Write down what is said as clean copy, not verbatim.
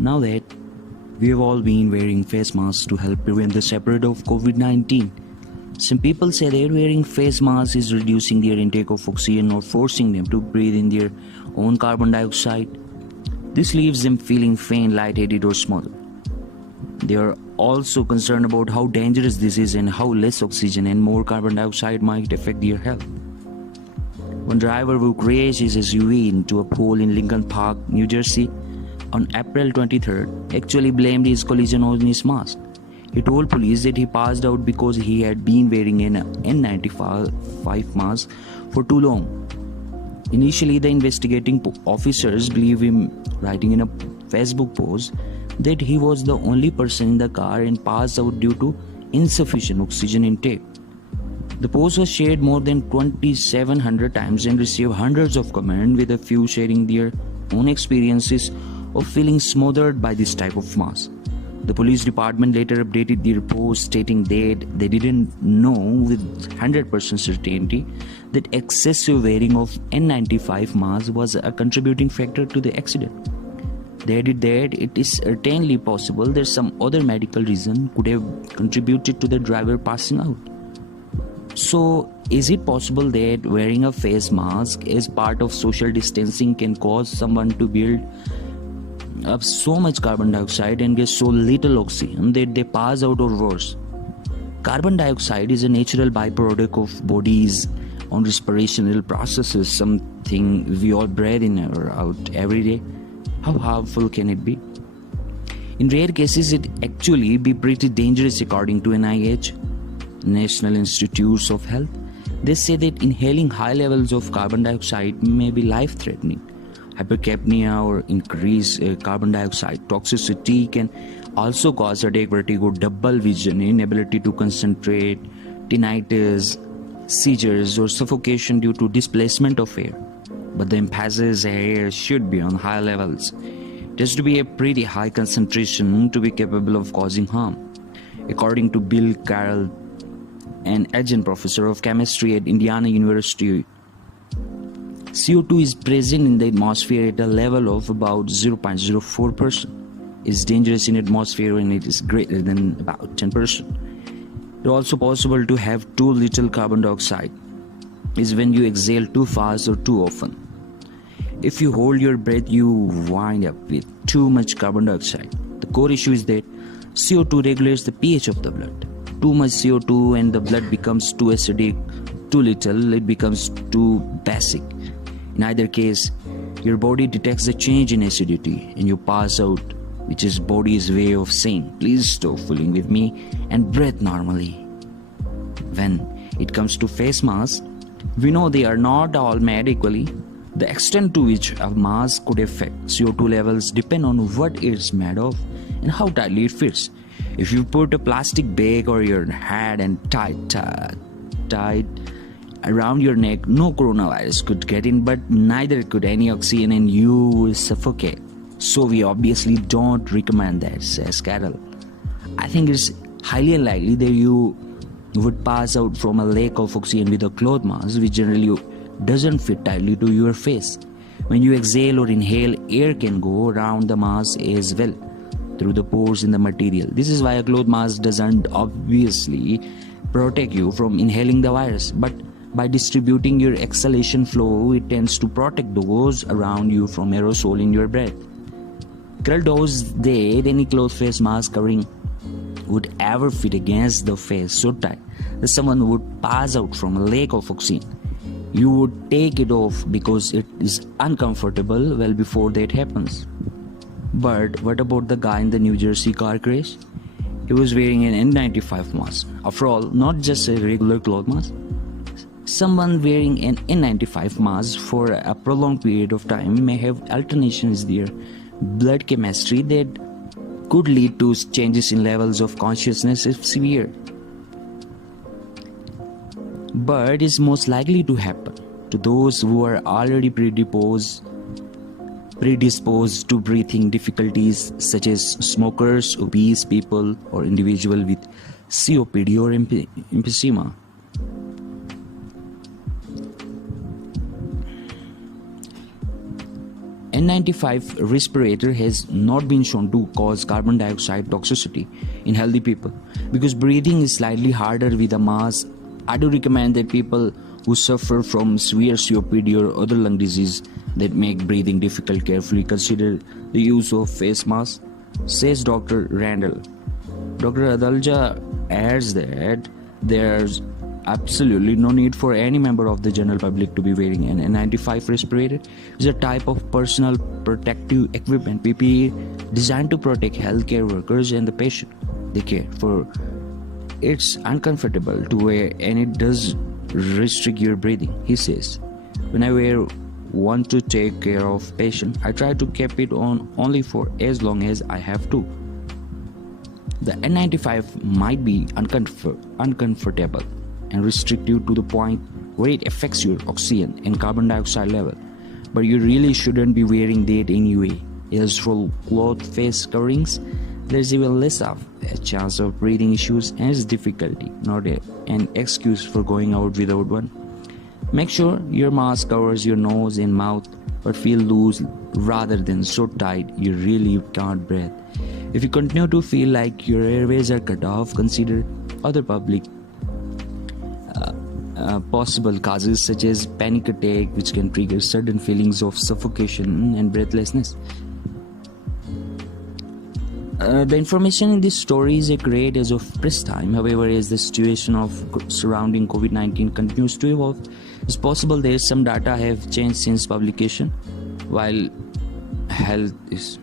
Now that we have all been wearing face masks to help prevent the spread of COVID-19, some people say that wearing face masks is reducing their intake of oxygen or forcing them to breathe in their own carbon dioxide. This leaves them feeling faint, lightheaded, or smothered. They are also concerned about how dangerous this is and how less oxygen and more carbon dioxide might affect their health. One driver who crashed his SUV into a pole in Lincoln Park, New Jersey, on April 23rd, actually blamed his collision on his mask. He told police that he passed out because he had been wearing an N95 mask for too long. Initially, the investigating officers believed him, writing in a Facebook post that he was the only person in the car and passed out due to insufficient oxygen intake. The post was shared more than 2,700 times and received hundreds of comments, with a few sharing their own experiences of feeling smothered by this type of mask. The police department later updated their post, stating that they didn't know with 100% certainty that excessive wearing of N95 mask was a contributing factor to the accident. They added that it is certainly possible that some other medical reason could have contributed to the driver passing out. So, is it possible that wearing a face mask as part of social distancing can cause someone to build up so much carbon dioxide and get so little oxygen that they pass out, or worse? Carbon dioxide is a natural byproduct of body's own respirational processes, something we all breathe in or out every day. How harmful can it be? In rare cases, it actually be pretty dangerous, according to NIH, National Institutes of Health. They say that inhaling high levels of carbon dioxide may be life-threatening. Hypercapnia, or increased carbon dioxide toxicity, can also cause headache, vertigo, double vision, inability to concentrate, tinnitus, seizures, or suffocation due to displacement of air. But the emphasis here should be on high levels. It has to be a pretty high concentration to be capable of causing harm. According to Bill Carroll, an adjunct professor of chemistry at Indiana University, CO2 is present in the atmosphere at a level of about 0.04%. It's dangerous in atmosphere when it is greater than about 10%. It's also possible to have too little carbon dioxide is when you exhale too fast or too often. If you hold your breath, you wind up with too much carbon dioxide. The core issue is that CO2 regulates the pH of the blood. Too much CO2 and the blood becomes too acidic. Too little, it becomes too basic. In either case, your body detects the change in acidity and you pass out, which is body's way of saying, please stop fooling with me and breathe normally. When it comes to face masks, we know they are not all made equally. The extent to which a mask could affect CO2 levels depend on what it's made of and how tightly it fits. If you put a plastic bag over your head and tied around your neck, no coronavirus could get in, but neither could any oxygen, and you will suffocate. So we obviously don't recommend that, says Carroll. I think it's highly unlikely that you would pass out from a lack of oxygen with a cloth mask, which generally doesn't fit tightly to your face. When you exhale or inhale, air can go around the mask as well through the pores in the material. This is why a cloth mask doesn't obviously protect you from inhaling the virus, but by distributing your exhalation flow, it tends to protect those around you from aerosol in your breath. Carroll knows that any cloth face mask covering would ever fit against the face so tight that someone would pass out from a lack of oxygen. You would take it off because it is uncomfortable well before that happens. But what about the guy in the New Jersey car crash? He was wearing an N95 mask. After all, not just a regular cloth mask. Someone wearing an N95 mask for a prolonged period of time may have alterations in their blood chemistry that could lead to changes in levels of consciousness if severe. But it's most likely to happen to those who are already predisposed to breathing difficulties, such as smokers, obese people, or individuals with COPD or emphysema. N95 respirator has not been shown to cause carbon dioxide toxicity in healthy people. Because breathing is slightly harder with a mask, I do recommend that people who suffer from severe COPD or other lung disease that make breathing difficult carefully consider the use of face masks, says Dr. Randall. Dr. Adalja adds that there's absolutely no need for any member of the general public to be wearing an N95 respirator. It's a type of personal protective equipment PPE designed to protect healthcare workers and the patient they care for. It's uncomfortable to wear and it does restrict your breathing, he says. When I wear one to take care of patient, I try to keep it on only for as long as I have to. The N95 might be uncomfortable and restrictive to the point where it affects your oxygen and carbon dioxide level, but you really shouldn't be wearing that anyway. As for cloth face coverings, there's even less of a chance of breathing issues and its difficulty, not an excuse for going out without one. Make sure your mask covers your nose and mouth, but feel loose rather than so tight you really can't breathe. If you continue to feel like your airways are cut off, consider other public possible causes such as panic attack, which can trigger sudden feelings of suffocation and breathlessness. The information in this story is accurate as of press time. However, as the situation surrounding COVID-19 continues to evolve, it's possible that some data have changed since publication. While health is